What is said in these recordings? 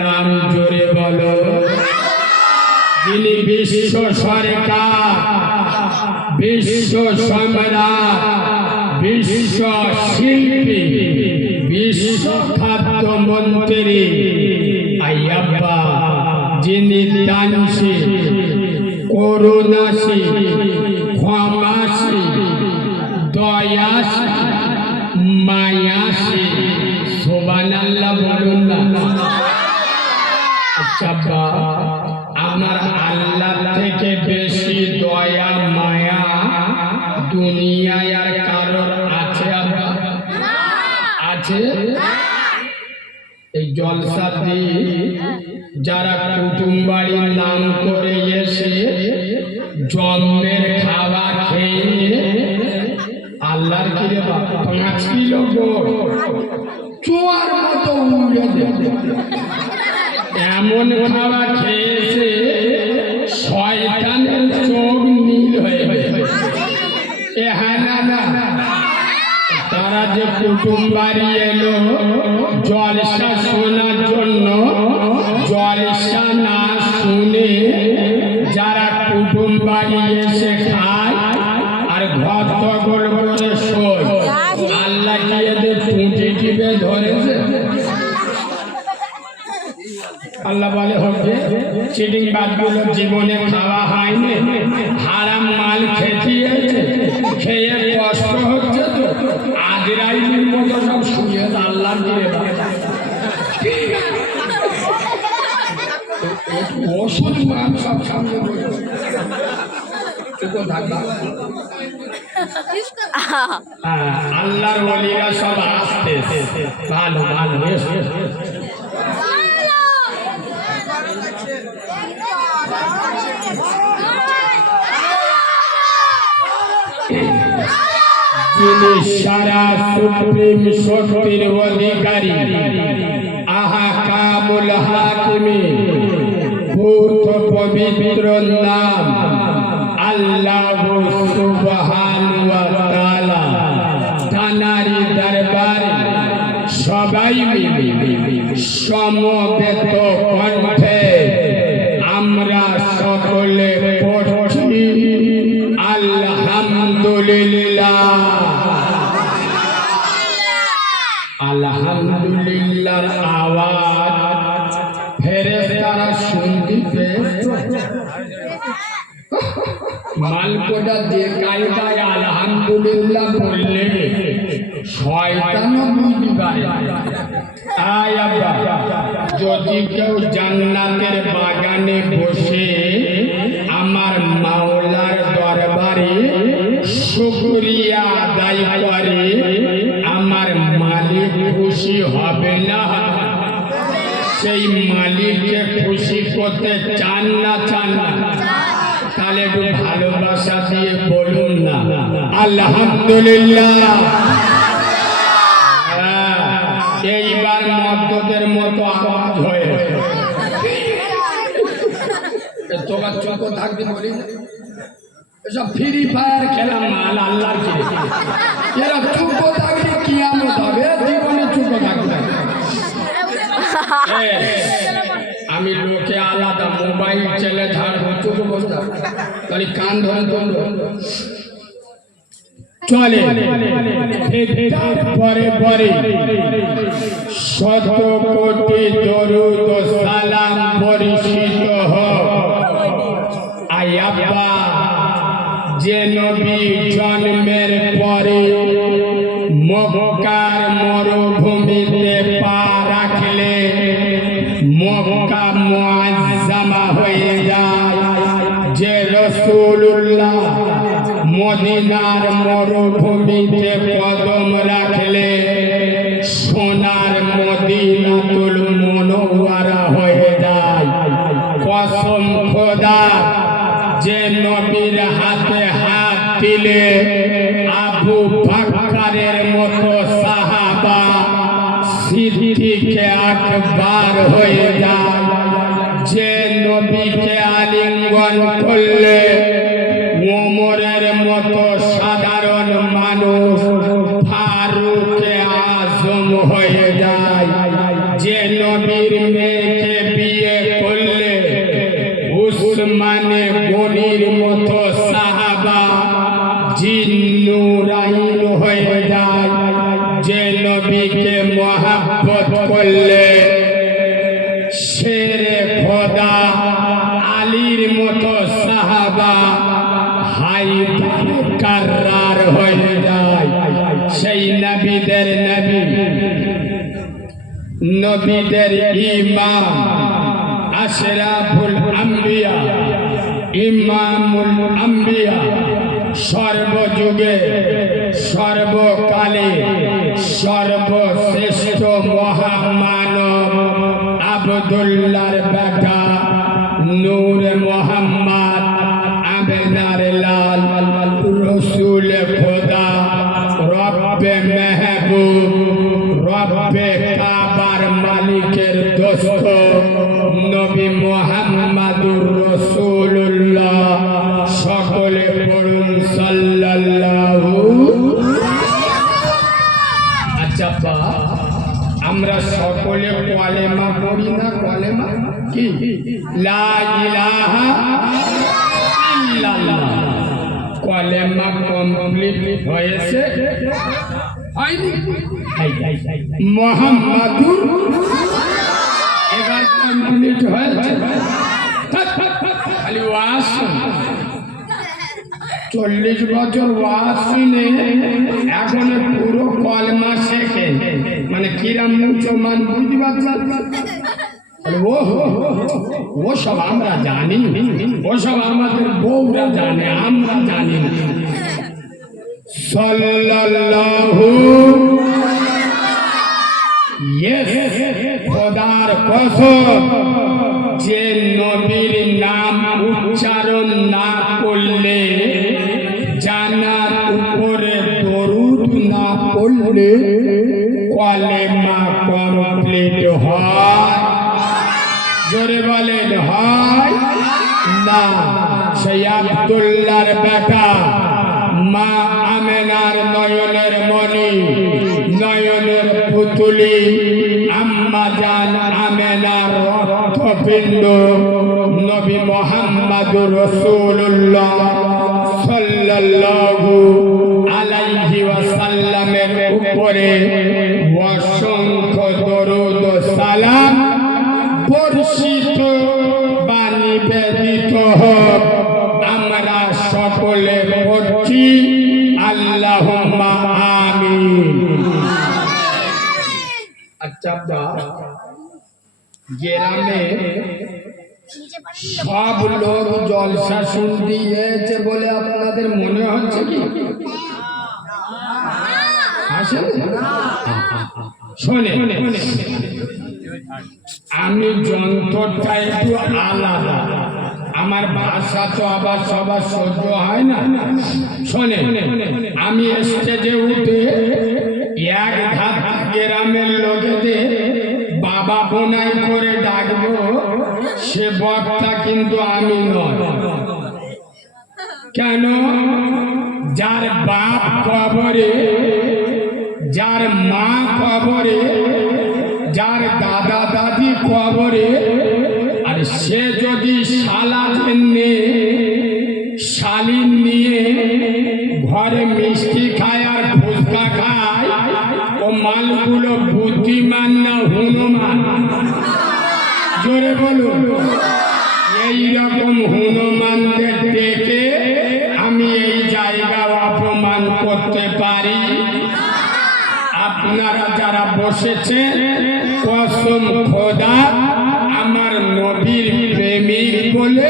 নাম জোরে বলো। যিনি বিশ্ব সরকার, বিশ্ব সম্রাট, বিশ্ব শিল্পী, বিশ্ব খাদ্য মন্ত্রী আয়াপ্পা, যিনি দানশীল, করুণাশীল, ক্ষমাশীল, দয়াশীল, মায়াশীল। সুবহানাল্লাহ বলুন না। আচ্ছা, আমার আল্লাহ থেকে বেশি দয়া মায়া দুনিয়ায় আর কারোর আছে? আব্বা আছে? এই জলসা দিয়ে যারা কুটুম বাড়ির নাম করে এসে জন্মের খাওয়া খেয়ে আল্লাহর কিরে 5 কিলো চোয়ার মতো উড়ে এমন খাওয়া খেয়েছে শয়তানের চোখ নীল হয়ে এ হ্যাঁ না। তারা যে কুটুম বাড়ি এলো জলসা শোনার জন্য, জলসা না শুনে যারা কুটুম বাড়ি এসে খায় আর ঘর তগল করে শোয়, আল্লাহ কি এদের পুঁটি টিপে ধরেছে? আল্লাহ বলে হবে চিটিং বাদগুলো জীবনে খাওয়া হয়নি, হারাম মাল খেতিয়েছে, খেয়ে কষ্ট হচ্ছে, তো আজরাইলের মতো সব শুয়ে আল্লাহ দিয়ে ওষুধ মান সব সামনে আল্লাহর ওলিরা সব আসতে ভালো ভালো। যিনি সারা সুপ্রিম শক্তির অধিকারী, আহকামুল হাকিমি, ভূত পবিত্র নাম আল্লাহু সুবহানাহু ওয়া তাআলা। তানারি দরবারে সবাই মিলে সমবেত কণ্ঠে আমরা সকলে পড়ছি আলহামদুলিল্লাহ। আলহামদুলিল্লাহর আওয়াজ ফেরেশতারা শুনতে মালকোটা যে কায়দায় আলহামদুলিল্লাহ বললে শয়তানও বুঝতে পারে। যদি কেউ জান্নাতের বাগানে বসে আমার মাওলার দরবারে শুকরিয়া আদায় করে, আমার মালিক খুশি হবে না? সেই মালিককে খুশি করতে চান না? তাহলে একটু ভালোবাসা দিয়ে বলুন না আলহামদুলিল্লাহ। এইবার মদ্যদের মতো আওয়াজ হয়ে তোমার চোখ থাকতে বলি এসব ফ্রি ফায়ার খেলা মাল আল্লাহর কি এরা চুপ থাকলে কিয়ামত হবে, জীবনে চুপ থাকবে। আমি লোকে আলাদা মোবাইল চলে ঝাড়বো, চুপ বসতে তাহলে কান ধরে চলে। পরে পরে শত কোটি দরুদ সালাম বর্ষিত হোক আয়াপ্পা, যে নবী জন্মের পরে মক্কার মরুভূমিতে পা রাখলে মক্কা মুআজ্জামা হয়ে যায়, যে রাসূলুল্লাহ মদিনার মরুভূমিতে কদম রাখলে সোনার মদিনাতুল মুনাওয়ারা হয়ে যায়। কসম খোদা, যে নবীর হাতে হাত দিলে আবু বকরের মতো সাহাবা সিদ্দিকে আকবার হয়ে যায়, যে নবীকে আলিঙ্গন করলে ওমরের মতো সাধারণ মানুষ ফারুক আজম হয়ে যায়, যে নবীর মেয়েকে ইমানে গনির মতো সাহাবা জিন্নুরাইন হয়ে যায়। যে নবীকে মহব্বত করলে শেরে খোদা আলীর মতো সাহাবা হাইদার কাররার হয়ে যায়। সেই নবীদের নবী, নবীদের ইমাম, আশরাফুল আম্বিয়া, ইমামুল আম্বিয়া, সর্বযুগে সর্বকালে সর্বশ্রেষ্ঠ মহামানব আব্দুল্লাহর বেটা নূর মোহাম্মদ আমেনার লাল রসুল খোদা রব্বে মেহবুব রব্বে কাবার মালিকের দোস্ত নবী মুহাম্মাদুর রাসূলুল্লাহ। সকলে পড়ুন সাল্লাল্লাহু। আচ্ছা আমরা সকলে কলেমা পড়ি না? কলেমা কি? লা ইলাহা ইল্লাল্লাহ। কলেমা কমপ্লিট হয়েছে? হয়নি? মুহাম্মাদুর এবার কমপ্লিট হয়েছে। খালি ওয়াজ 40 বছর ওয়াজ শুনে এখন পুরো কলমা শেখে, মানে কিরাম মুসলমান বুঝতে পারছেন? ও সব আমরা জানি, ও সব আমাদের বউরা জানে, আমরা জানি না। সাল্লাল্লাহু খোদার কসম, যে নবীর নাম উচ্চারণ না করলে, জানার উপরে দরুদ না পড়লে কলেমা কমপ্লিট হয়? জোরে বলেন হয় না? সেই আব্দুল্লাহর বেটা মা আমেনার নয়নের মণি, নয়নের পুতুলি আম্মা জান আমেনার রক্তপিণ্ড নবী মুহাম্মাদুর রাসূলুল্লাহ সাল্লাল্লাহু আলাইহি ওয়াসাল্লামের উপরে অসংখ্য দরুদ ও সালাম বর্ষিত বা নিবেদিত হোক। আমরা সকলে পড়ছি আল্লাহুম্মা আমিন। আচ্ছা গ্রামে সব লোক জলসা শুনতে বলে আপনাদের মনে হচ্ছে কি? শোনে, আমি যন্ত্রটা একটু আলাদা, আমার ভাষা তো আবার সবার সহ্য হয় না। শোনে, আমি স্টেজে উঠে এক ধাপ গ্রামের লোকেদের বাবা বোনাই করে ডাকবো, সে বক্তা কিন্তু আমি নয়। কেন? যার বাপ কবরে, যার মা কবরে, যার দাদা দাদি কবরে, আর সে যদি শালাদের নিয়ে শালীন নিয়ে ঘরে মিষ্টি খায় আর ফুচকা খায়, ও মালগুলো বুদ্ধিমান না হনুমান? জোরে বলুন। এইরকম হনুমানদের দেখে আমি এই জায়গা অপমান করতে পারি? আপনারা যারা বসেছেন, কসম খোদা আমার নবীর প্রেমিক বলে,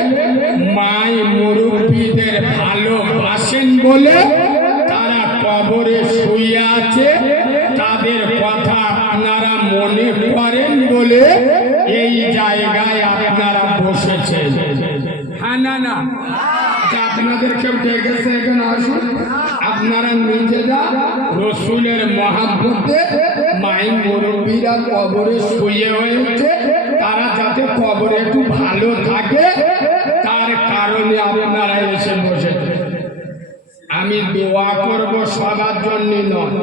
মাই মুরব্বীদের ভালোবাসেন বলে তারা কবরে শুয়ে আছে, তাদের কথা আপনারা মনে করেন বলে এই জায়গায় আপনারা বসেছেন। হ্যাঁ না না, আপনাদের কেউ ডেকেছে এখানে আসুন। আপনারা নিজেরা রসুলের মহাব্বতে মাই মুরব্বীরা কবরে শুয়ে হয়েছে, তারা যাতে কবরে একটু ভালো থাকে তার কারণে আপনারা এসে বসেছে। আমি দোয়া করব সবার জন্য নয়,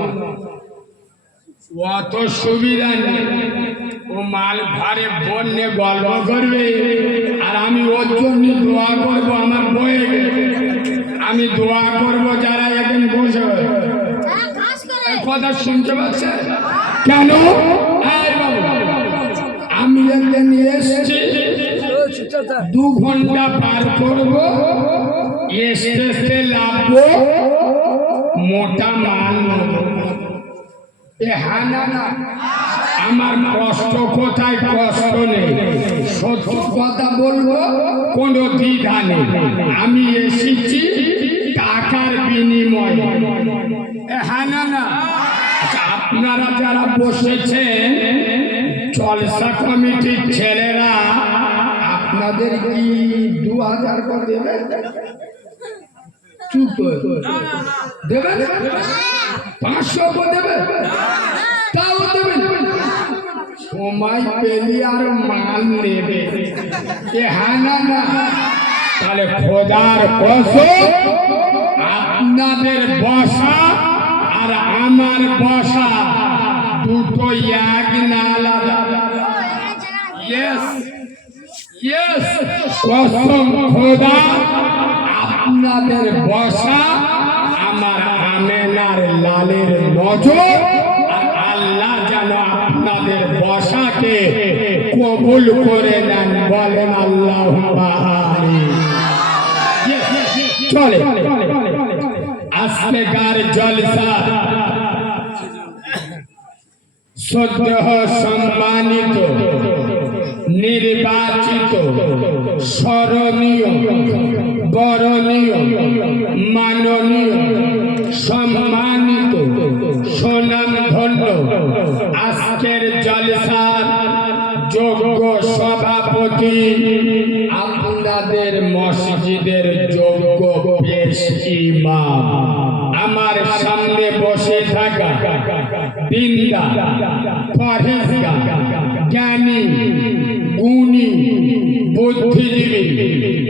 অত সুবিধা নেই। ও মাল ঘরে বন্যে গল্প করবে আর আমি ওর জন্য দোয়া করবো, আমার বয়ে আমি দোয়া করবো যারা এখন বসে কথা শুনতে পাচ্ছে কেন? আমি একদিন এসছি 2 ঘন্টা পার করবো, স্টেশনে লাভবো, মোটা মাল না আমার কষ্ট কোথায়? কষ্ট নেই, সত্য কথা বলবো, কোনো দ্বিধা নেই। আমি এসেছি টাকার বিনিময়ে। হ্যাঁ না আপনারা যারা বসেছেন জলসা কমিটির ছেলেরা, আপনাদের কি 2000 করে দেবে? চুপ দেবে, 500 করে দেবে, তাও দেবে। সময় পেলি আর মাল নেবে। হ্যাঁ না তাহলে খোদার কসম, আপনাদের বসা আর আমার বসা দুটো এক না আলাদা। ইয়েস কসম খোদা, আপনাদের বসা আমার আমেনার লালের নজর, আর আল্লাহ যেন আপনাদের বসাকে কবুল করে নেন। বলেন আল্লাহুম্মা আমিন। চলে আজকের জলসা সদ্য সম্মানিত, নির্বাচিত, স্মরণীয়, বরণীয়, মাননীয়, সম্মানিত, সুনামধন্য আজকের জলসার যোগ্য সভাপতি, আপনাদের মসজিদের যোগ্য পেশ ইমাম, আমার সামনে বসে থাকা দিনদার, পরহেজগার, জ্ঞানী, গুণী, বুদ্ধিজীবী,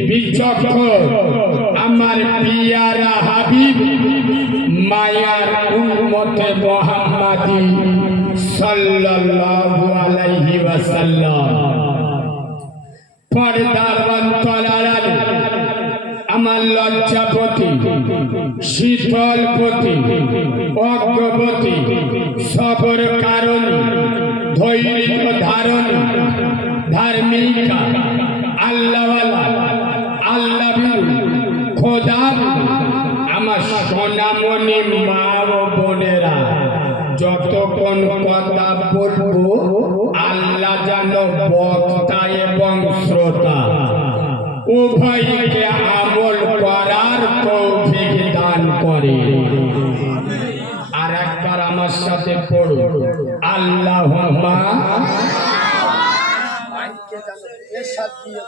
বিচক্ষণ, আমার পিয়ারা হাবিব, মায়ার উম্মতে মুহাম্মাদি সাল্লাল্লাহু আলাইহি ওয়াসাল্লাম, পর্দার অন্তরালে আমার লজ্জাপতি, শীতলপতি, অজ্ঞপতি, সবর কারণী, ধৈর্য ধারণী, ধার্মিকা, আল্লাহওয়ালা, আল্লাহভীরু, খোদাবী, আমার সোনামণি মা ও বোনেরা, যতক্ষণ কথা বলবো আল্লাহ যেন বক্তা এবং শ্রোতা উভয়কে আমল করার তৌফিক দান করে। আর একবার আমার সাথে পড়ো, আল্লাহুম্মা।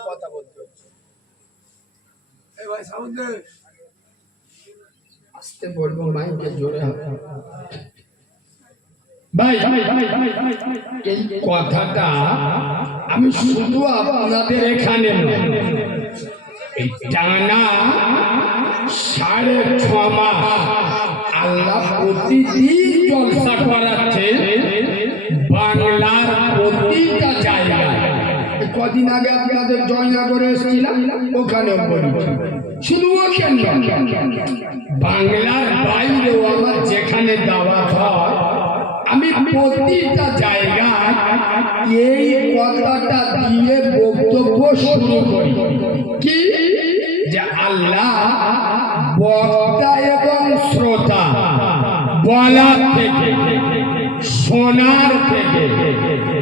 কথা বলতে আসতে বলবো, মাইকে জোরে হবে ভাই। এই কথাটা আমি শুধু আপনাদের এখানে এই টানা 6.5 মাস আল্লাহ প্রতিদিন জলসা করাচ্ছে বাংলার প্রতিটা জায়গায়। কদিন আগে আপনাদের জয়নগরে এসেছিলাম, ওখানেও বলেছি। শুধু ওখানে বাংলার বাইরেও আমার যেখানে দাওয়াত হয়, আমি প্রতিটা জায়গায় এই কথাটা দিয়ে বক্তব্য শুরু করি কি, যে আল্লাহ বক্তা এবং শ্রোতা বলার থেকে, শোনার থেকে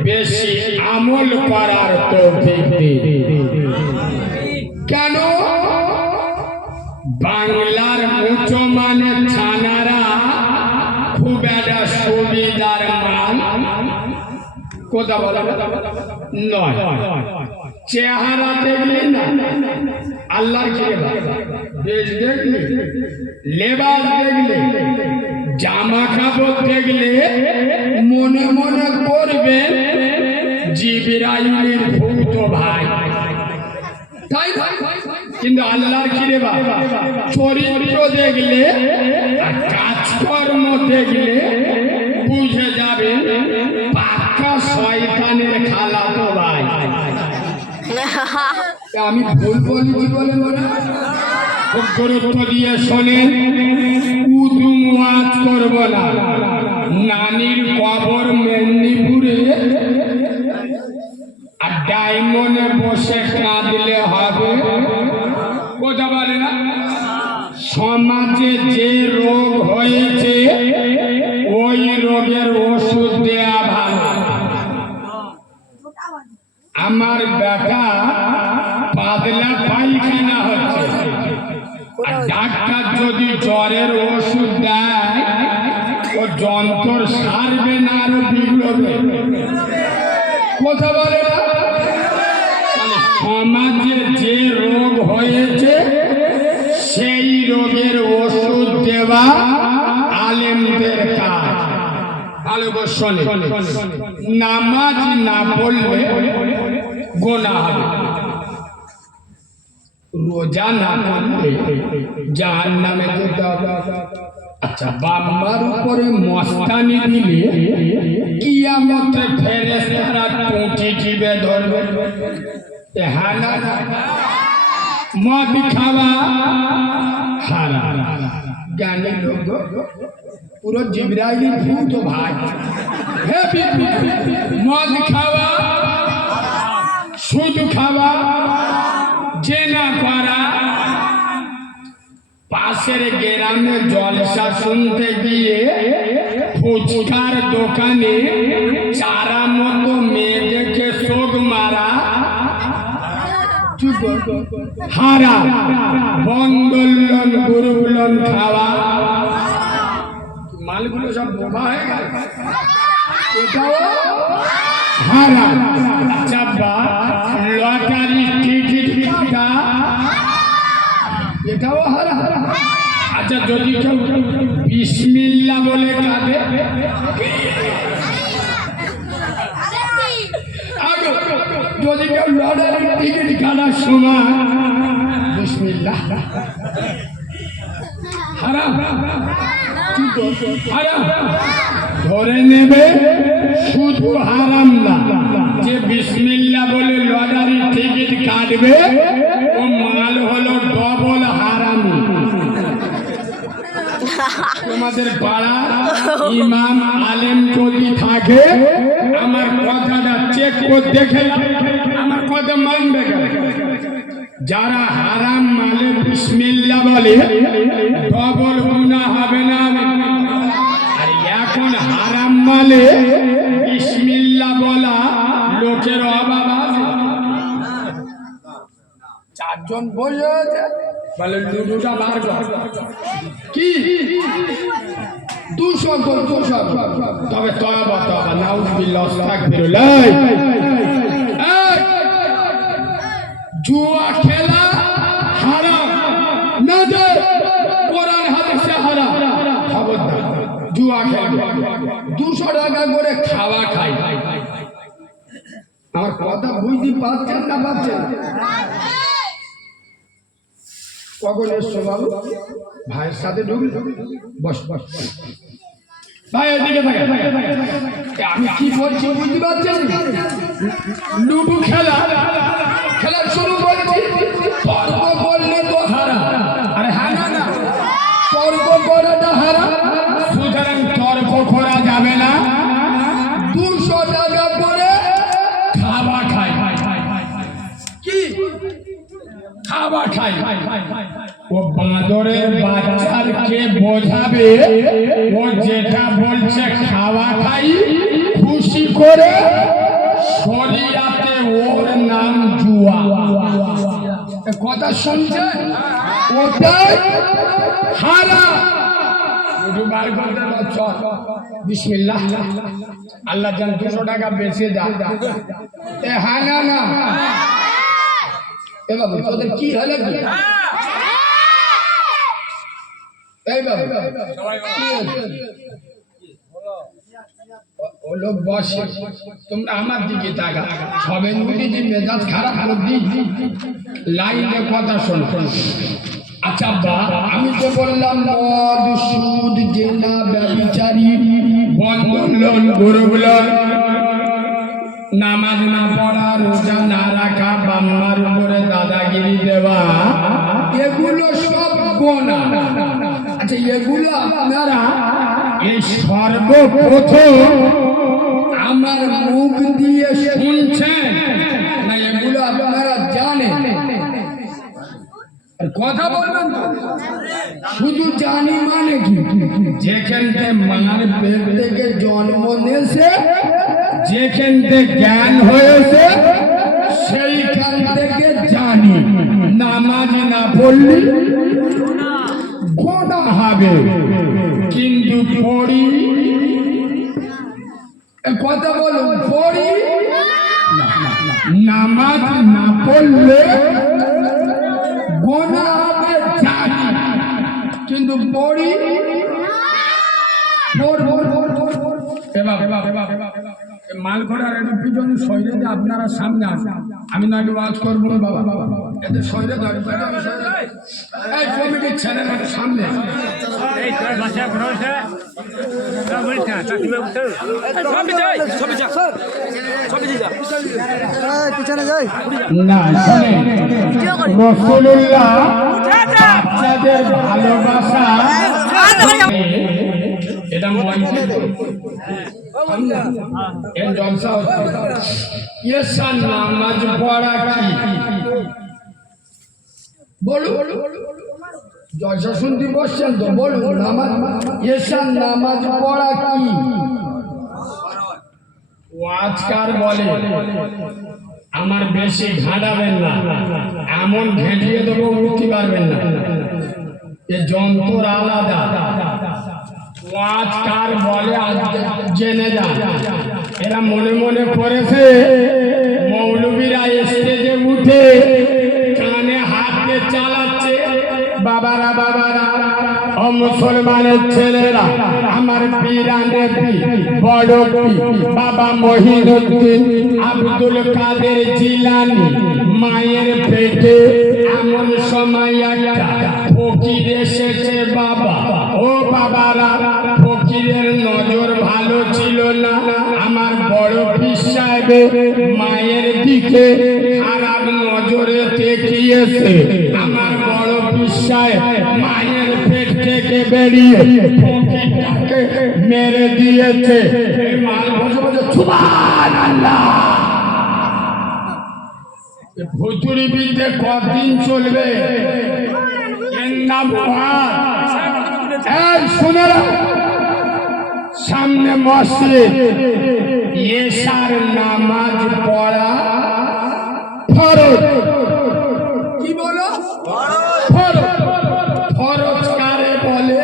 বেশি আমল করার তৌফিক দিন। কেন? বাংলার মুসলমানের ছানারা খুব একটা সুবিধার মান কথা বলা নয়। চেহারা দেখলে না, আল্লাহর বেশ দেখলে, লেবাস দেখলে, জামা কাপড় দেখলে মনে মনে করবে জিবরাইলের ভূত ভাই, তাই কিন্তু আল্লাহর কিরে বাবা চরিত্র দেখলে আর কাজকর্ম দেখলে বুঝে যাবে পাক্কা শয়তানের খালাতো ভাই। আমি ভুল বলেছি বলে মনে হয়? খুব গুরুত্ব দিয়ে শোনেন, উদুম ওয়াজ করব না। নানির কবর মেদিনীপুরে, আর ডায়মন্ডে বসে কাঁদলে হবে কথা বলে না। সমাজে যে রোগ হয়েছে ওই রোগের ওষুধ দেয়া ভালো। আমার বেটা পাতলা পায়খানা হচ্ছে, আর ডাক্তার যদি জ্বরের ওষুধ দেয় ও যন্ত্র সারবে না, আরো বিগড়বে কথা বলে না। সমাজে যে রোগ হয়েছে সেই রোগের ওষুধ দেওয়া আলেমদের কাজ। ভালো করে শোনে, নামাজ না পড়লে গোনা হবে, রোজা না করলে জাহান্নামে যেতে হবে। আচ্ছা, বাবার উপরে মস্তানি দিলে কিয়ামতে ফেরেশতারা টুটি টিপে ধরবে। হ্যাঁ না, মদ খাওয়া হারাম। জ্ঞানী লোক পুরো জিবরাইলি ভূত ভাই। মদ খাওয়া, সুদ খাওয়া, জেনা করা, পাশের গ্রামে জলসা শুনতে গিয়ে ফুচকার দোকানে চারা মতো মেয়ে দেখে শোক মারা, হারা, বন্দোলন গুরুগুলন খাওয়া, মালগুলো সব বোমা হয়ে গেল, এটাও হারা। চাপা লটারি টিকিট কাটা, এটাও হারা। আচ্ছা, যদি কেউ বিসমিল্লাহ বলে কাঁদে, যদি কেউ লটারির টিকিট কাটার সময় বিসমিল্লাহ, হারাম হারাম ধরে নেবে, শুধু হারাম না, যে বিসমিল্লাহ বলে লটারির টিকিট কাটবে ও মাল হলো ডবল হারাম। তোমাদের পাড়া ইমাম আলেম যদি থাকে আমার কথাটা চেক করে দেখে আমার কথা মানবে। যারা হারাম মালে বিসমিল্লাহ বলে ডবল গুনাহ হবে না। আর এখন হারাম মালে বিসমিল্লাহ বলা লোকের অভাব আছে। চারজন বসে আছে বলে লুডুটা বার কর, কি 200 তবে তওবা নাউযুবিল্লাহ আস্তাগফিরুল্লাহ। জুয়া খেলা হারাম, নাজার কোরআন হাদিসে হারাম। খবরদার জুয়া খেলবে, 200 টাকা করে খাওয়া খাই। আমার কথা বুঝতে পারছেন না? পারছেন? কখন এসছো বাবু? ভাইয়ের সাথে ঢুকল, বস বস ভাই, এদিকে আমি কি বলছি বুঝতে পারছেন? লুডু খেলা খেলার শুরু করেছি, তর্ক করলে তো হারাম। আরে হ্যাঁ না, তর্ক করাটা হারাম, সুতরাং তর্ক করা যাবে না। 200 টাকা করে খাওয়া খাই, কি খাওয়া খাই। ও বাঁদরের বাচ্চাকে বোঝাবে ও যেটা বলছে খাওয়া খাই, খুশি করে শরিয়াতে ওর নাম জুয়া। কথা শুনছে? ওটাই হারাম। বিসমিল্লাহ, আল্লাহ জান 200 টাকা বেঁচে যা। হ্যাঁ না, এ বাবু তোদের কি হলো? এই বাবু ও লোক বসে, তোমরা আমার দিকে তাকা, সবে যে মেজাজ খারাপ করবি, লাইনে কথা শোনো। আচ্ছা বা আমি তো বললাম মদ, সুদ, জেনা, ব্যভিচারী, বন্ধন, গরুগুলো নামাজ না পড়া, রোজা না রাখা, বাম্মার উপরে দাদাগিরি দেওয়া, এগুলো সব গোনা। আচ্ছা, এগুলো আপনারা এই সর্বপ্রথম আমার মুখ দিয়ে শুনছেন না এগুলো আপনারা জানেন? কথা বলবেন শুধু জানি মানে কি? যেখান থেকে মার পেট থেকে জন্ম নিয়েছে, যেখান থেকে জ্ঞান হয়েছে, সেইখান থেকে জানি নামাজ না পড়লে গোনা হবে। কিন্তু পড়ি, কথা বলুন, পড়ি নামাজ না পড়লে গোনা হবে জানি, কিন্তু পড়ি মাল করার একটু পিছনে শরীরে আপনারা সামনে আসেন, আমি না একটু ওয়াজ করবো বাবা বাবা এদের শরীরে এই কমিটির ছেলেরা সামনে পিছনে যাই না। রাসূলুল্লাহ বাচ্চাদের ভালোবাসা এটা এর জলসা হচ্ছে। নামাজ পড়া কি বলুন? জলসা শুনতে বসছেন তো বলুন, নামাজ নামাজ পড়া কি? আজকার বলে আমার বেশি ঘাঁটাবেন না, এমন ঘেঁটিয়ে দেবো উঠতে পারবেন না, এ যন্ত্র আলাদা। আজকার বলে জেনে যা, এরা মনে মনে করেছে মৌলবীরা স্টেজে উঠে কানে হাত দিয়ে চালাচ্ছে। বাবারা বাবারা, ও মুসলমানের ছেলেরা, আমার পীরানে বড় বাবা মহিনুদ্দিন আব্দুল কাদের জিলানী মায়ের পেটে এমন সময় একটা ফকির এসেছে বাবা। ও বাবারা, ফকিরের নজর ভালো ছিল না। আমার বড় পীর সাহেব মায়ের দিকে খারাপ নজরে দেখিয়েছে। আমার বড় পীর সাহেব মায়ের পেট থেকে বেরিয়ে ফকিরটাকে মেরে দিয়েছে। মাল বসে বসে সুবহানাল্লাহ। ভুতুড়ি বিদ্যে কতদিন চলবে? শুনে সামনে মসজিদ, এশার নামাজ পড়া ফরজ। কি বলো? ফরজ। ফরজ কারে বলে?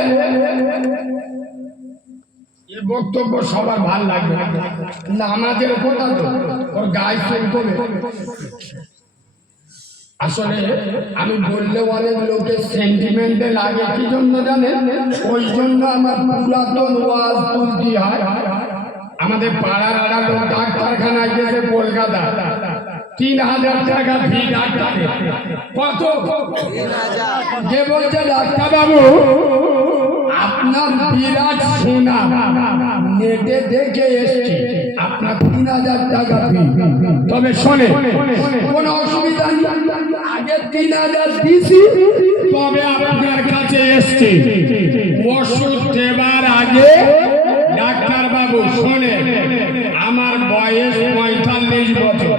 এই বক্তব্য সবার ভালো লাগবে না, আমাদের কথা তো ওর গায়ে ফেল করে। আসলে আমি বললে অনেক লোকের সেন্টিমেন্টে লাগে, কি জন্য জানেন? ওই জন্য আমার পুরাতন ওয়াজ তুলতে হয়। আমাদের পাড়ার আড়া লোক ডাক্তারখানায় গেছে কলকাতা, ৩,০০০ টাকা ফি ডাক্তারে। কত? যে বলছে ডাক্তার বাবু আপনার বিরাট সোনা নেটে দেখে এসছি, আপনার ৩,০০০ টাকা ফি। তবে শোনে কোনো অসুবিধা নেই, আগে ৩,০০০ দিছি, তবে আপনার কাছে এসছি। ওষুধ দেবার আগে ডাক্তার বাবু শোনে আমার বয়স ৪৫ বছর।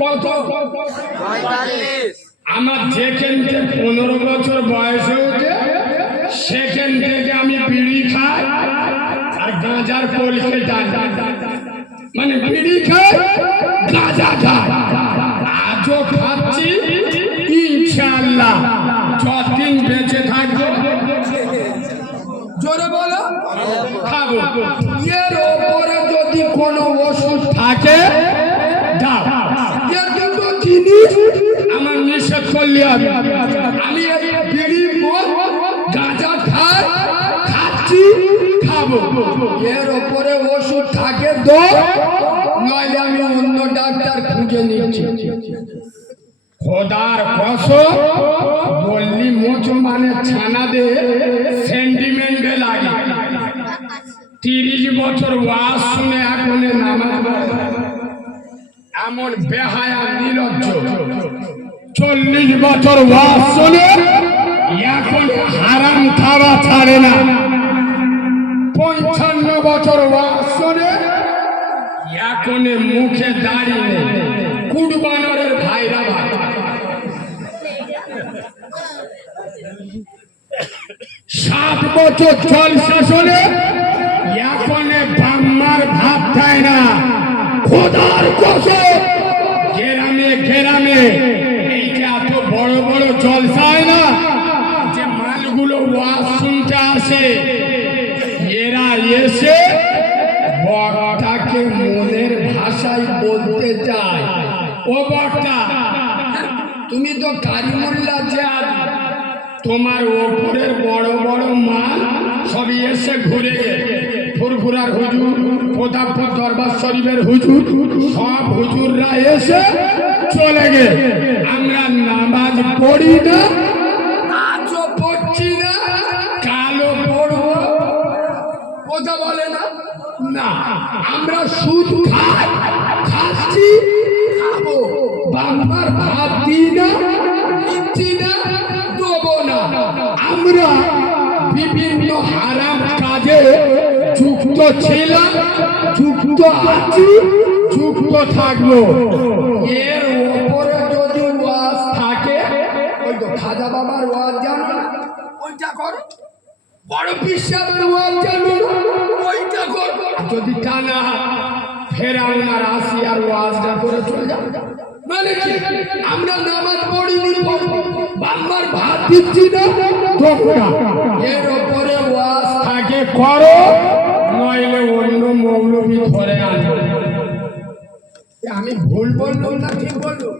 কত? ৪৫। আমার যেখান থেকে ১৫ বছর বয়স হয়েছে সেখান থেকে আমি বিড়ি খাই আর গাঁজার কলকে টানি, মানে বিড়ি খাই গাঁজা খাই, আজও খাচ্ছি। ইনশাআল্লাহ যতদিন বেঁচে থাকবো, জোরে বলো, খাবো। এর ওপরে যদি কোনো ওষুধ থাকে দাও, এর দুটো জিনিস আমার নিষেধ করলে হবে। আমি বিড়ি মদ গাঁজা খাই, খাচ্ছি, খাবো। এর ওপরে ওষুধ থাকে দো, নইলে আমি অন্য ডাক্তার খুঁজে নিচ্ছি। খোদার কসম বললি মোচো মানে ছানা দে সেন্টিমেন্টে লাগে। ৩০ বছর ওয়াজ শুনে এখন নামাজ এমন বেহায়া নির্লজ্জ 40 বছর ওয়াজ শুনে এখন হারাম খাওয়া ছাড়ে না। 55 বছর ওয়াজ শুনে এখন মুখে দাঁড়িয়ে কুরবানের ভাইরা ভাই। 7 বছর জলসা শুনে এখন বাম্মার ভাত খায় না। খোদার কসম গ্রামে গ্রামে এইটা এত বড় বড় জলসায় না যে মালগুলো ওয়াজ শুনতে আসে, এরা এসে বড়টাকে মনের ভাষায় বলতে চায়, ও বড়টা তুমি তো কারিমুল্লাহ যে তোমার ওপরের বড় বড় মাল সবই এসে ঘুরে ফুরফুরার হুজুর, প্রতাপপুর দরবার শরীফের হুজুর, সব হুজুররা এসে চলে গে। আমরা নামাজ পড়ি না, আজও পড়ছি না, কালো পড়বো, কথা বলে না। না, আমরা সুদ খাই, খাচ্ছি, খাবো, বাংলার ভাত দিই না, দিচ্ছি না, দেবো না। আমরা বিভিন্ন হারাম কাজে যুক্ত ছিলাম, যুক্ত আছি, যুক্ত থাকবো। এর ওপরে যদি ওয়াজ থাকে, ওই তো খাজা বাবার ওয়াজ জানো না, ওইটা করো। বড় বিশ্বাসের ওয়াজ জানো না, ওইটা করো। যদি টানা ফেরাউন আর আসিয়ার ওয়াজটা করে চলে যাও, মানে কি আমরা নামাজ পড়িনি, বাংলার ভাত দিচ্ছি না, এর ওপরে ওয়াজ থাকে করো, নইলে অন্য মৌলবি ধরে আনবে। আমি ভুল বললাম না ঠিক বললাম?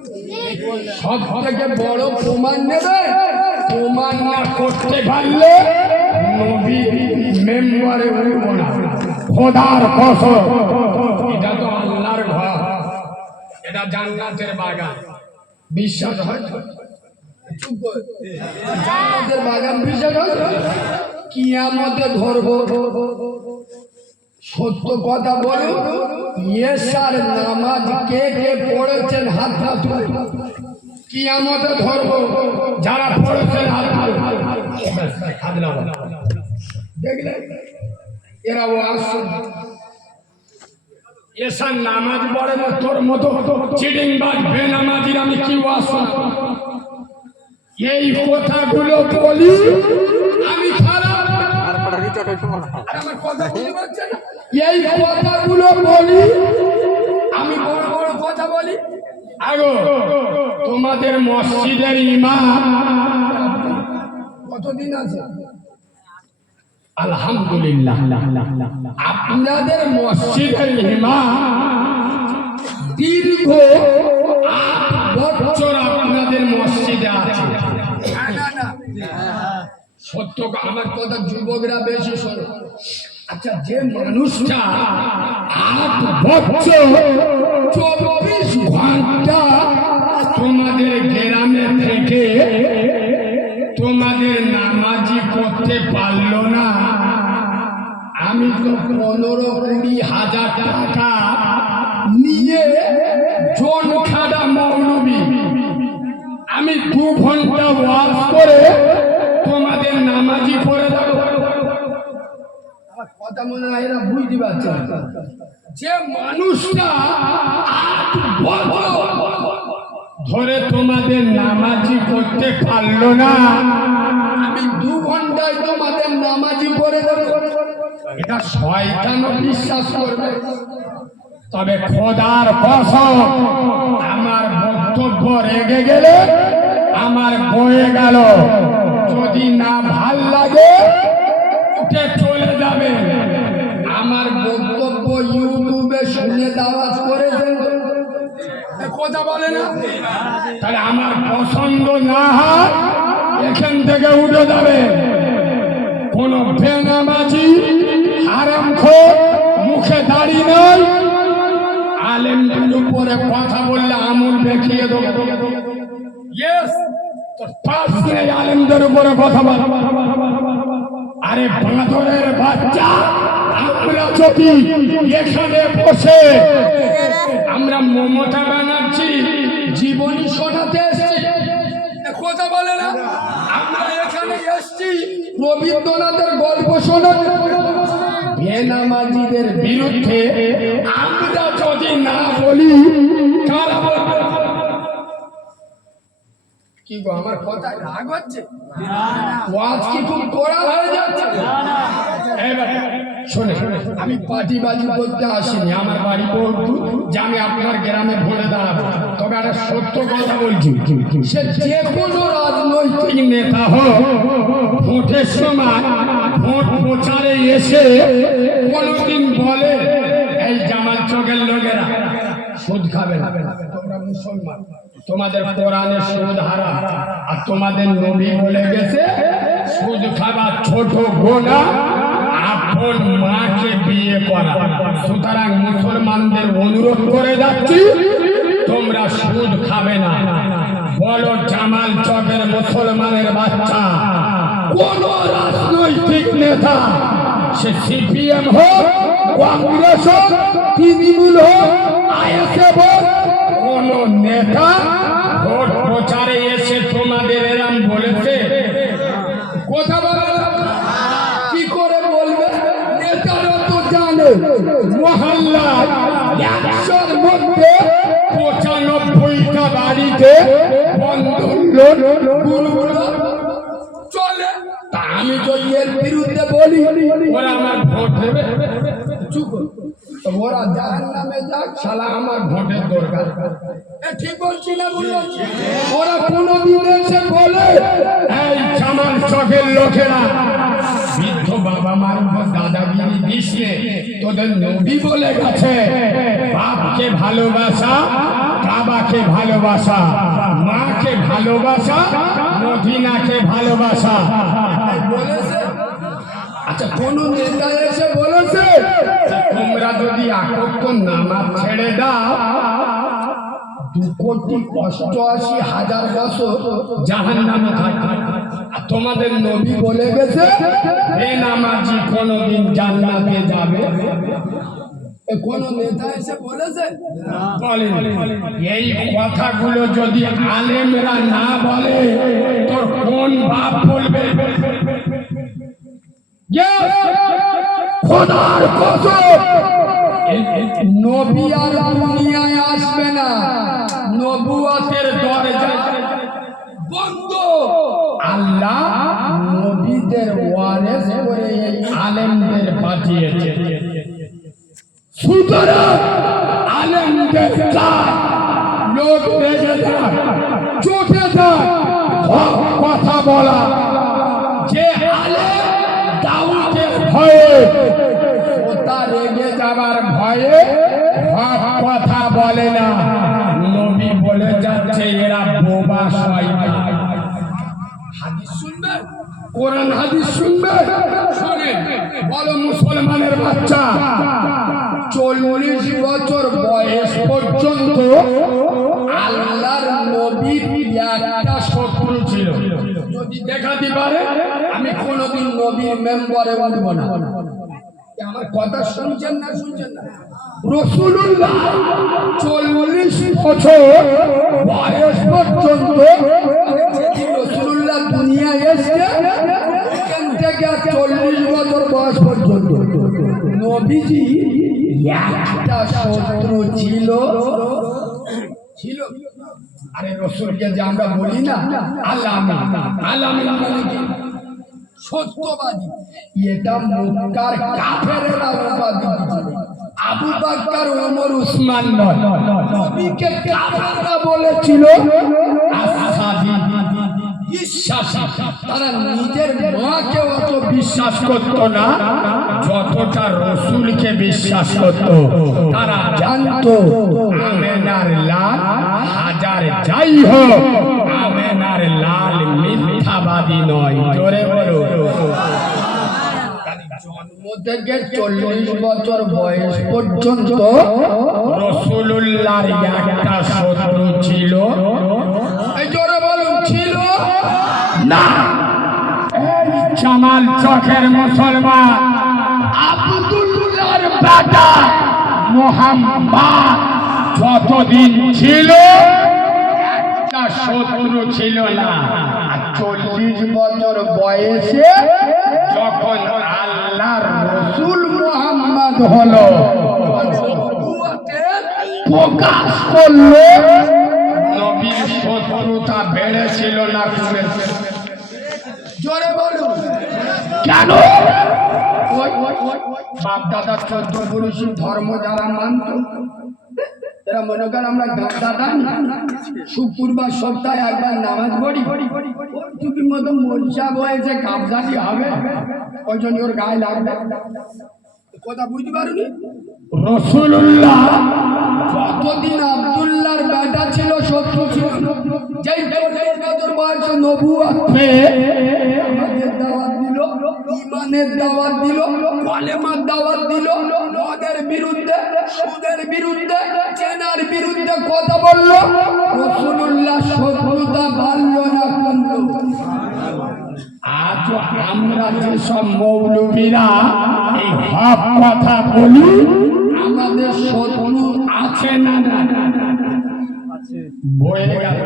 সব থেকে বড় প্রমাণ নেবে, প্রমাণ না করতে পারলে নবী মেম্বারে উঠব না। খোদার কসম, এটা তো আল্লাহর ঘর, এটা জান্নাতের বাগান। বিশ্বাস হয়? জান্নাতের বাগান বিশ্বাস হয়? কিয়ামতে ধরবো, সত্য কথা বলো, এশার নামাজ কে কে পড়েছেন হাত হাত কিয়ামতে ধরবো, যারা পড়েছেন হাত হাত দেখলে এরা ওয়াজ এশার নামাজ পড়ে না, তোর মতো চিটিং বাজ বেনামাজির আমি কি ওয়াজ? এই কথাগুলো বলি আমি খারাপ, আমার কথা বুঝতে পারছেন না? এই কথাগুলো বলি আমি, বড় বড় কথা বলি। আগো তোমাদের মসজিদের ইমাম কতদিন আছে? আলহামদুলিল্লাহ। আপনাদের মসজিদের ইমাম দীর্ঘ 8 বছর আপনাদের মসজিদে আছে। সত্য আমার কথা যুবকরা বেশি শোনো। আচ্ছা, যে মানুষটা 8 বছর 24 ঘন্টা তোমাদের গ্রামে থেকে তোমাদের নামাজি করতে পারলো না, আমি তো 15-20 হাজার টাকা নিয়ে জন খাদা মৌলবি, আমি 2 ঘন্টা ওয়াজ করে তোমাদের নামাজি করে দেবো। কথা মনে হয় এরা বুঝতে পারছে। যে মানুষটা 8 বছর ধরে তোমাদের নামাজি করতে পারলো না, আমি 2 ঘন্টায় তোমাদের নামাজি করে দেবো, এটা শয়তানও বিশ্বাস করবে। তবে খোদার কসম, আমার বক্তব্য রেগে গেলে আমার বয়ে গেল, যদি না ভাল লাগে উঠে চলে যাবে। আমার বক্তব্য ইউটিউবে শুনে দাওয়াত করেছেন, কথা বলে না, তাহলে আমার পছন্দ না হয় এখান থেকে উঠে যাবে। কোন বেনামাজি হারামখোর মুখে দাড়ি নয়, আলেমদের উপরে কথা বললে আমল দেখিয়ে দেবো। আলেমদের উপরে কথা বল। আরে বাঁদরের বাচ্চা, আমরা যদি এখানে বসে আমরা মমতা ব্যানার্জি জীবনী শোনাতে এসেছি, কথা বলে না? আমরা এখানে এসেছি রবীন্দ্রনাথের গল্প শোনাতে। বেনামাজিদের বিরুদ্ধে আমরা যদি না বলি কারা বলবে? কি গো, আমার কথায় রাগ হচ্ছে? ওয়াজ কি খুব কড়া হয়ে যাচ্ছে? শোনে, আমি পার্টিবাজি করতে আসিনি। আমার বাড়ি বলতু যে আমি আপনার গ্রামে ভোটে দাঁড়াবো, তবে একটা সত্য কথা বলছি, সে যে কোনো রাজনৈতিক নেতা হোক, ভোটের সময় ভোট প্রচারে এসে কোনোদিন বলে এই জামাল চকের লোকেরা সুদ খাবে না, তোমরা মুসলমান, তোমাদের কোরআনে সুদ হারাম, আর তোমাদের নবী বলে গেছে সুদ খাবার ছোট গোনা, আপন মাকে বিয়ে করা। সুতরাং মুসলমানদের অনুরোধ করে যাচ্ছি, তোমরা সুদ খাবে না। বলো জামাল চকের মুসলমানের বাচ্চা, কোন রাজনৈতিক নেতা, সে সিপিএম হোক, কংগ্রেস হোক, তৃণমূল হোক, আইএসএফ হোক, কোন নেতা ভোট প্রচারে এসে তোমাদের এরম বলেছে? কথা বলে কি করে বলবে? নেতারা তো জানে মহল্লায় 100-র মধ্যে 95টা বাড়িতে বন্ধন লোন গুরুগুলো চলে। তা আমি যদি এর বিরুদ্ধে বলি ওরা আমার ভোট দেবে? চুপ, ওরা জাহান্নামে যাক, শালা আমার ভোটের দরকার। ঠিক বলছি না? বলছি ওরা কোনোদিন এসে বলে এই জামাল চকের লোকেরা বৃদ্ধ বাবা মার উপর দাদাগিরি দিস নে, তোদের নবী বলে গেছে বাপকে ভালোবাসা, কাবাকে ভালোবাসা, মাকে ভালোবাসা, মদিনাকে ভালোবাসা বলেছে। আচ্ছা, কোন নেতা এসে বলেছে তোমরা যদি একত্র নামাজ ছেড়ে দাও 2,88,000 বছর জাহান্নামে থাকবে? তোমাদের নবী বলে গেছে বেনামাজি কোনদিন জান্নাতে যাবে? কোন নেতা এসে বলেছে? বলেন। এই কথাগুলো যদি আলেমরা না বলে তোর কোন বাপ বলবে? খোদার কসম, নবী আর দুনিয়ায় আসবে না, নবুয়তের দরজা বন্ধ। আল্লাহ নবীদের ওয়ারিস করে এই আলেমদের পাঠিয়েছে। সুতরাং আলেমদের লোক দেখে যাক, চোখে যাক, কথা বলা। যে আলেম দাউদের ভয়ে, ওটা রেগে যাবার ভয়ে কথা বলে না, নবী বলে যাচ্ছে এরা বোবা শয়তান। হাদিস শুনবে, কোরআন হাদিস শুনবে, শুনেন। বলো মুসলমানের বাচ্চা 40 বছর বয়স পর্যন্ত আল্লাহর নবীর একটা শত্রু ছিল। যদি দেখাতে পারে আমি কোনোদিন নবীর মেম্বারে উঠবো না। আমার কথা শুনছেন না? শুনছেন না? রাসূলুল্লাহ 40 বছর বয়স পর্যন্ত, রাসূলুল্লাহ দুনিয়ায় এসে এখান থেকে 40 বছর বয়স পর্যন্ত নবীজি একটা শত্রু ছিল। আরে রাসূলকে যে আমরা বলি না আল্লামা, আল্লামা মানে কি? সত্যবাদী। এটা মক্কার কাফেররা উপাধি দিয়েছিল। আবু বকর, ওমর, উসমান নয়, নবীকে কাফেররা বলেছিল আসাদি, বিশ্বাসী। তারা নিজের মাকে অত বিশ্বাস করত না যতটা রাসূলকে বিশ্বাস করত। তারা জানতো আমেনার লাল হাজার যাই হোক, আমেনার লাল মিথ্যাবাদী নয়। জোরে বলো। জন্ম থেকে 40 বছর বয়স পর্যন্ত রাসূলুল্লাহর একটা শত্রু ছিল। এই জোরে বলুন, ছিল না? এই জামাল চকের মুসলমান আব্দুল ঈসার বেটা মুহাম্মদ যতদিন ছিল একটা শত্রু ছিল না। 40 বছর বয়সে যখন আল্লাহর রাসূল মুহাম্মদ হলো, প্রকাশ করলো, নবীর শত্রুতা বেড়েছিল না কমেছে? জোরে বলুন কেন? বাপ দাদা 14 পুরুষের ধর্ম যারা মানত, এরা মনে করেন আমরা দাদা শুক্রবার সপ্তাহে একবার নামাজ পড়ি, চুপির মতো মরিচা বয়েছে কাবজাটি হবে, ওই জন্য ওর গায়ে লাগবে। কথা বুঝতে পারুনি? রাসূলুল্লাহ যতদিন আব্দুল্লাহর বেটা ছিল শত্রু ছিল, যেই 40 বছর বয়সে নবুয়ত পেয়ে আমাদের দাওয়াত দিল, ঈমানের দাওয়াত দিল, কালেমার দাওয়াত দিল, মদের বিরুদ্ধে, সুদের বিরুদ্ধে, জেনার বিরুদ্ধে কথা বলল, রাসূলুল্লাহ শত্রুতা বাড়ল না কমল? আজ আমরা যেসব মৌলবীরা এই হক কথা বলি, আমাদের শত্রু আছে না? বয়ে গেল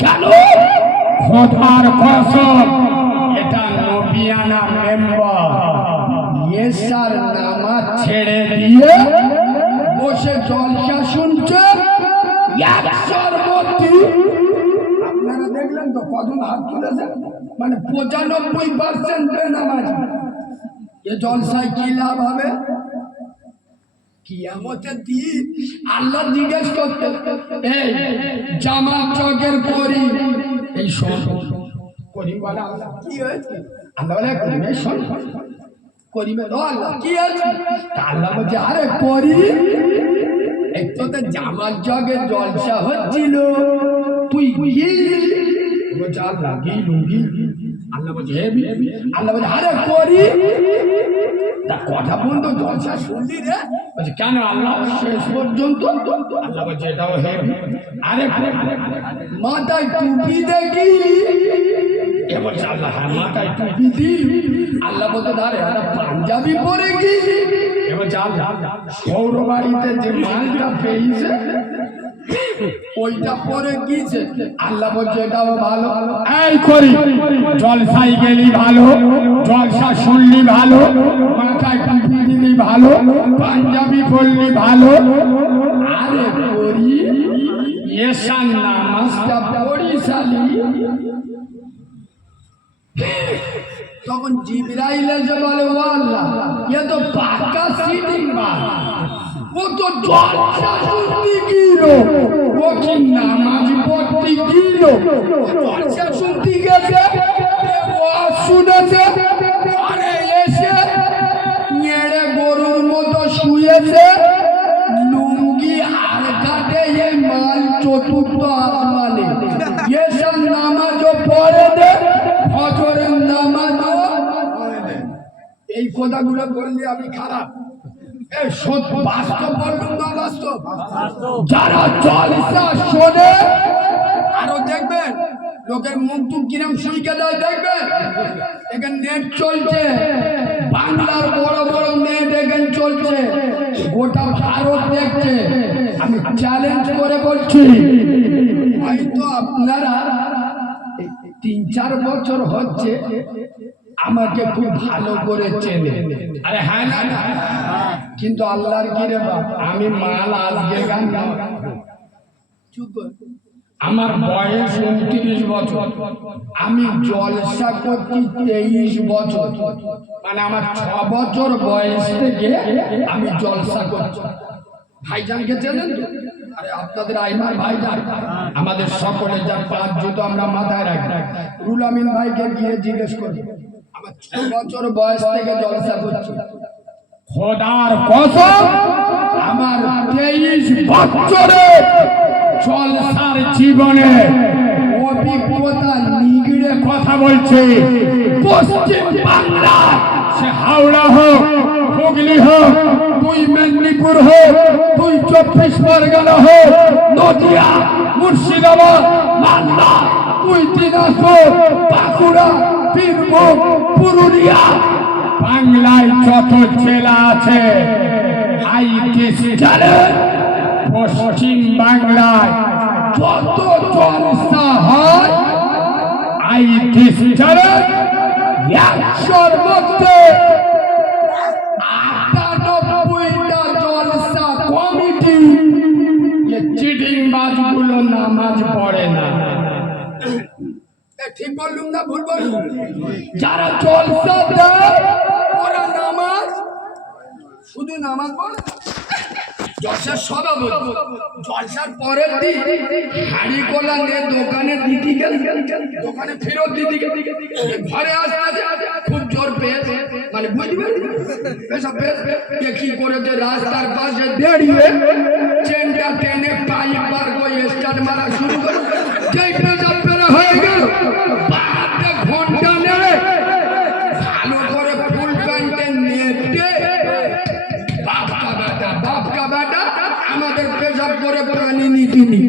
কেন? খোদার কসম, এটা নবিয়ানা মেম্বার ইয়েসার নামাজ ছেড়ে দিয়ে বসে জলসা শুনছে। আপনারা দেখলেন তো কজন হাত তুলেছেন? মানে 95% বেনামাজি। এ জলসায় কি লাভ হবে? কিয়ামতের দিন আল্লাহ জিজ্ঞেস করতে, এই জামাত চকের পরি, এই সব করিম বলে আল্লাহ কি হয়েছে? আল্লাহ বলে করিমের সব করিমে তো আল্লাহ কি আছে? আল্লাহ বলছে আরে করি, এই তো জামাত চকের জলসা হচ্ছিল, তুই বলছে আল্লাহ গিলুঙ্গি। আল্লাহ বলছে হেবি। আল্লাহ বলছে আরে করি, তা কথা বন্ধু জলসা শুনলি রে? বলছে কেন আল্লাহ? শেষ পর্যন্ত। আল্লাহ বলছে এটাও হেবি। আরে মাথায় টুপি দেখি, এ বলছে আল্লাহ হ্যাঁ মাথায় টুপি দিল। আল্লাহ বলছে আরে পাঞ্জাবি পরে কি? এ বলছে আল্লাহ সৌর বাড়িতে যে মালটা পেয়েছে ওইটা পরে গিয়েছে। আল্লাহ বলছে এটাও ভালো। এই করি জলসাই গেলি ভালো, জলসা শুনলি ভালো, মাথায় টুপি দিলি ভালো, পাঞ্জাবি পরলি ভালো, আরে করি এসান নামাজটা পড়ি শালি। তখন জিবরাইল এসে বলে ও আল্লাহ এ তো পাকা সিটিং মাল, ও তো জলসা শুনতে গিল, ও কি নামাজ পড়তে গিল? জলসা শুনতে গেছে, ও শুনেছে, আরে এসে নেড়ে গরুর মতো শুয়েছে, লুঙ্গি আর কাটে এই মাল চতুর্থ আসমানে। এসব নামাজও পড়ে দে, ফজরের নামাজও পড়ে দে। এই কথাগুলো বললে আমি খারাপ? বাস্তব বলুন না বাস্তব? যারা জলসা শোনে, আরো দেখবেন লোকের মুখ টুক কিরম শুইকে দেয় দেখবেন। এখানে নেট চলছে, বাংলার বড় বড় নেট এখানে চলছে, গোটা ভারত দেখছে। আমি চ্যালেঞ্জ করে বলছি, হয়তো আপনারা 3-4 বছর হচ্ছে আমাকে খুব ভালো করে চেনে। আরে হ্যাঁ না, কিন্তু আল্লাহর কি রে বাপ, আমি মাল আজকে গান না, আমার বয়স 29 বছর, আমি জলসা করছি 23 বছর, মানে আমার 6 বছর বয়স থেকে আমি জলসা করছি। ভাইজানকে চেনেন তো? আরে আপনাদের আইমার ভাইজান, আমাদের সকলে যার 5 জুতো আমরা মাথায় রাখি। রুল আমিন ভাইকে গিয়ে জিজ্ঞেস করি, আমার 6 বছর বয়স থেকে জলসা করছি। খোদার কসম, আমার 23 বছরে জলসার জীবনে অভিজ্ঞতা নিগড়ে কথা বলছে। পশ্চিম বাংলা, সে হাওড়া হোক, হুগলি হোক, তুই মেদিনীপুর হোক, তুই 24 পরগনা হোক, নদিয়া, মুর্শিদাবাদ, মালদা, তুই দিনাজপুর, বাঁকুড়া, বীরভূম, পুরুলিয়া, বাংলায় যত জেলা আছে আইটি চ্যানেল, পশ্চিম বাংলায় যত জলসা হয় আইটি চ্যানেল 100-র মধ্যে 98টা জলসা কমিটি চিটিং বাজগুলো নামাজ পড়ে না। ঠিক বললুম না ভুল বললুম? যারা জলসা দেয় ওরা নামাজ, শুধু নামাজ পড়ে। জলসার সভাপতি জলসার পরের দিন হাড়ি কলা নিয়ে দোকানে দিদি গেল, দোকানে ফেরত দিদি ঘরে আসে খুব জোর পেট, মানে বুঝবে কি করেছে রাস্তার পাশে দাঁড়িয়ে চেনটা টেনে পাইপ বার করে স্টার্ট মারা শুরু করে, যেই পেশাব পেরা হয়ে গেল ঘন্টা নেড়ে ভালো করে ফুল প্যান্টে নেটে বাপকা বেটা আমাদের পেশাব করে প্রাণী নীতিনি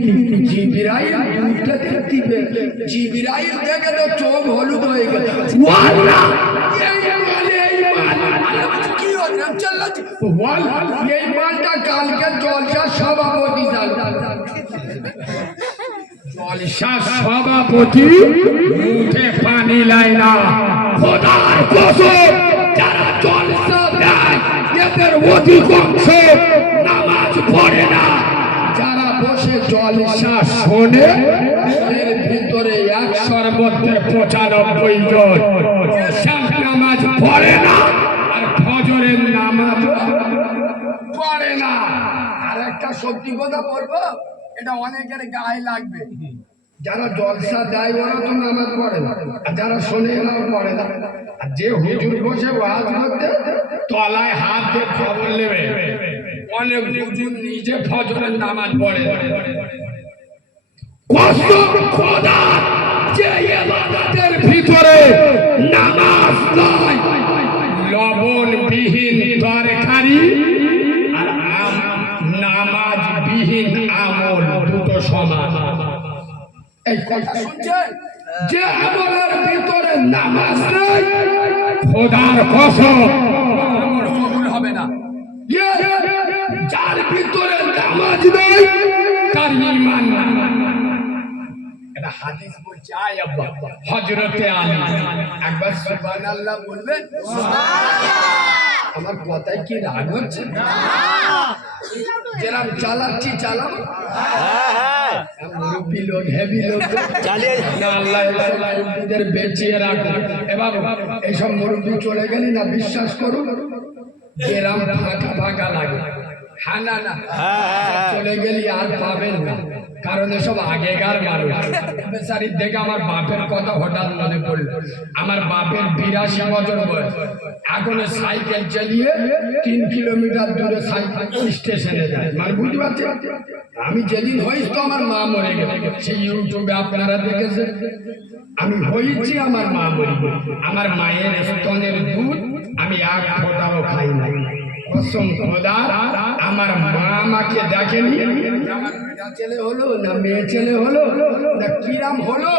জিবিরাই দেখে তো চোখ হলুদ হয়ে গেল। এই মালটা কালকে জলসার সভাপতি, জলসার সভাপতি মুখে পানি লাই না। খোদার কসম, যারা জলসা দেয় এদের অধিকাংশ নামাজ পড়ে না। যারা বসে জলসা শোনে এর ভিতরে 100-র মধ্যে 95 জন নামাজ পড়ে না আর ফজরের নামাজ পড়ে না। আর একটা সত্যি কথা বলবো, এটা অনেকের গায়ে লাগবে, যারা জলসা দেয় ওরা তো নামাজ পড়ে না, আর যারা শোনে ওরাও পড়ে না। আর যে হুজুর বসে ওয়াজ করতে তলায় হাত দিয়ে খবর নেবে, অনেক হুজুর নিজে ফজরের নামাজ পড়ে। কসম খোদার, যে ইবাদতের ভিতরে নামাজ নয়, লবণবিহীন তরকারি আর নামাজ বিহীন আমল দুটো সমান। এই কথা শুনছেন? যে আমলের ভিতরে নামাজ নেই, খোদার কসম আমল কবুল হবে না। যার ভিতরে নামাজ নেই তার ঈমান নাই। এটা হাদিস বলছে। আয় আব্বা, হযরতে আলী একবার সুবহানাল্লাহ বলবেন? আমার কথায় কি রাগ হচ্ছে? যেরকম চালাচ্ছি চালাবো, মুরব্বী লোক হেভি লোক আল্লাহ বেঁচিয়ে রাখুন। এবার এইসব মুরব্বী চলে গেলি না, বিশ্বাস করুন এরম ফাঁকা ফাঁকা লাগে। হ্যাঁ না না, চলে গেলি আর পাবেন না, কারণ এসব আগেকার মানুষ। বেচারির দেখে আমার বাপের কথা হঠাৎ মনে পড়ল। আমার বাপের 82 বছর বয়স, এখন সাইকেল চালিয়ে 3 কিলোমিটার দূরে সাইকেল স্টেশনে যায়। মানে বুঝতে পারছেন, আমি যেদিন হইস তো আমার মা মরে গেল, সেই ইউটিউবে আপনারা দেখেছেন। আমি হয়েছি আমার মা মরে গেল, আমার মায়ের স্তনের দুধ আমি এক ফোঁটাও খাই নাই। কসম খোদার, আমার মা আমাকে দেখেনি আমার বেটা ছেলে হলো না মেয়ে ছেলে হলো না কিরাম হলো,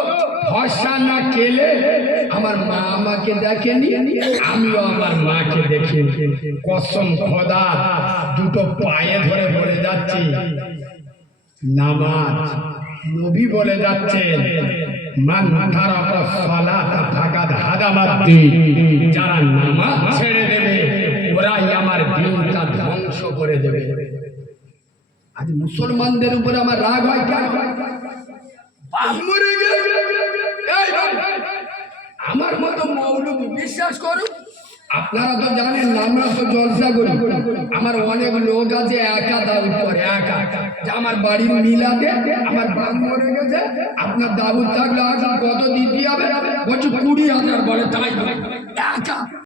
ফর্সা না কেলে, আমার মা আমাকে দেখেনি, আমিও আমার মাকে দেখিনি। কসম খোদা, দুটো পায়ে ধরে বলে যাচ্ছি, নামাজ নবী বলে যাচ্ছেন, মান তারাকা সালাতা ফাকাদ হাদামাদ্দিন, যারা নামাজ ছেড়ে দেবে ওরাই আমার দিনটা ধ্বংস করে দেবে। আজ মুসলমানদের উপরে আমার রাগ হয় কেন? আমার মতো মৌলবী, বিশ্বাস করুন, আপনারা তো জানেন আমরা তো জলসা করি, আমার অনেক লোক আছে একা দাউদ করে, একা। আমার বাড়ির মিলাতে আমার বাপ মরে গেছে, আপনার দাউদ থাকলে কত দিতে হবে? বলছে 20,000 বলে, তাই একা।